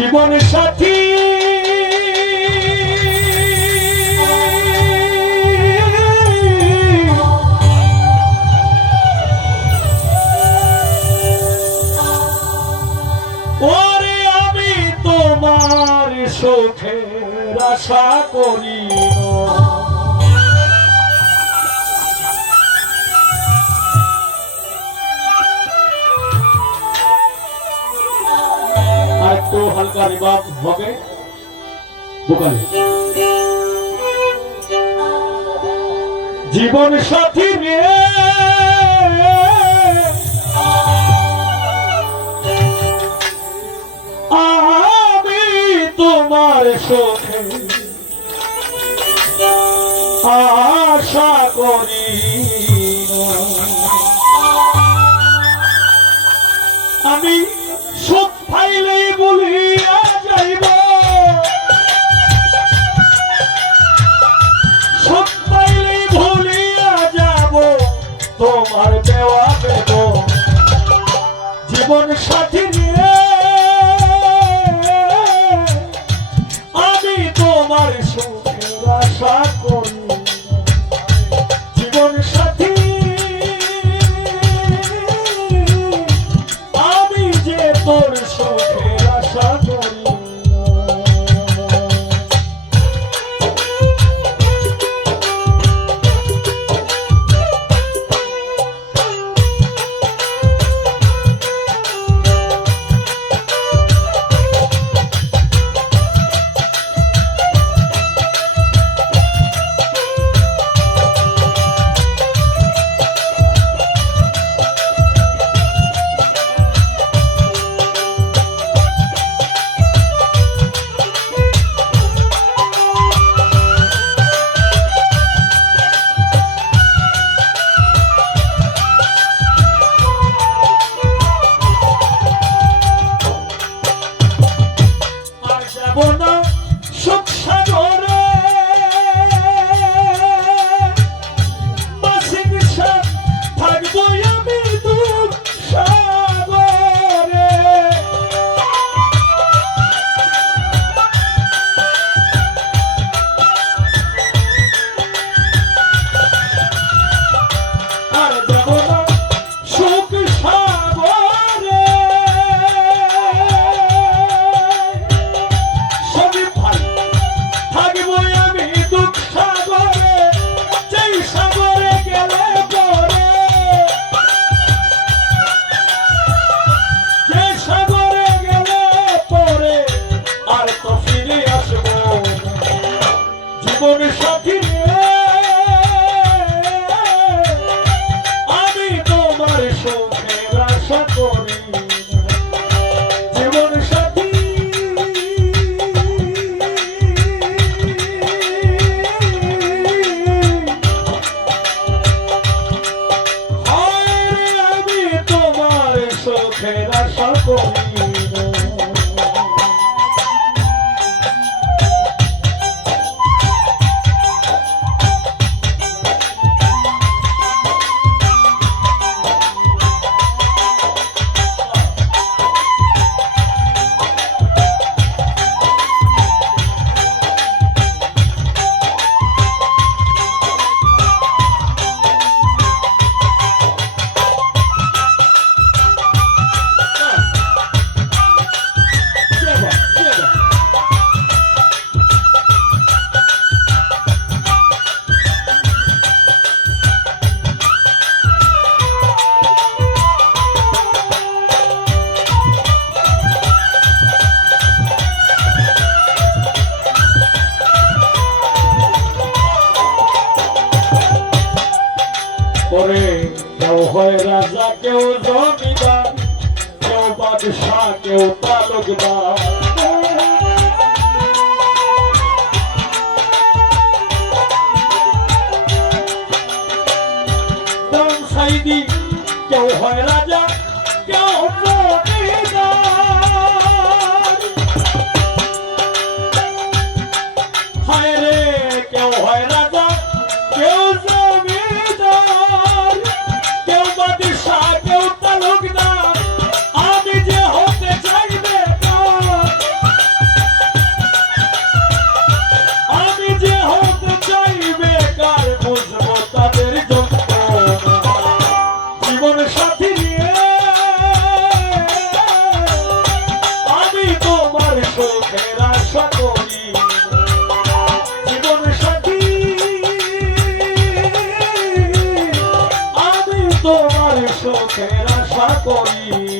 জীবন সাথী। আমি তোমার সুখের আশা করি। একটু হালকা রিবাব হবে। বোকালে। জীবন সাথী রে আমি তোমার সুখে আশা করি। আমি সুখ পাইলে যাইব। ভুলিয়া যাব, তোমার দেওয়া জীবন সাথী আমি তোমার আশা জীবন সাথী আমি যে তোর সাথী হয় রাজা কেউ জমিদার কেউ বাদশাহ কেউ তালুকদার। কেউ হয় রাজা কেউ সুখের আশা করি।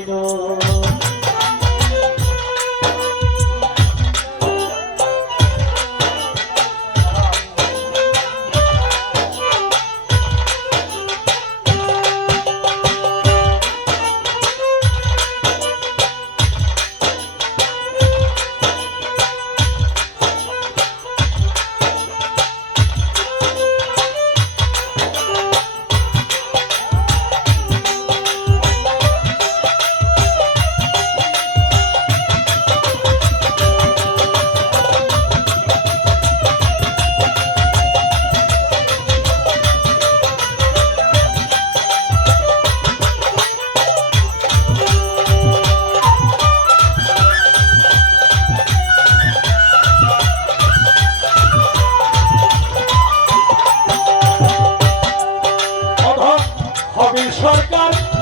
হবে সরকার।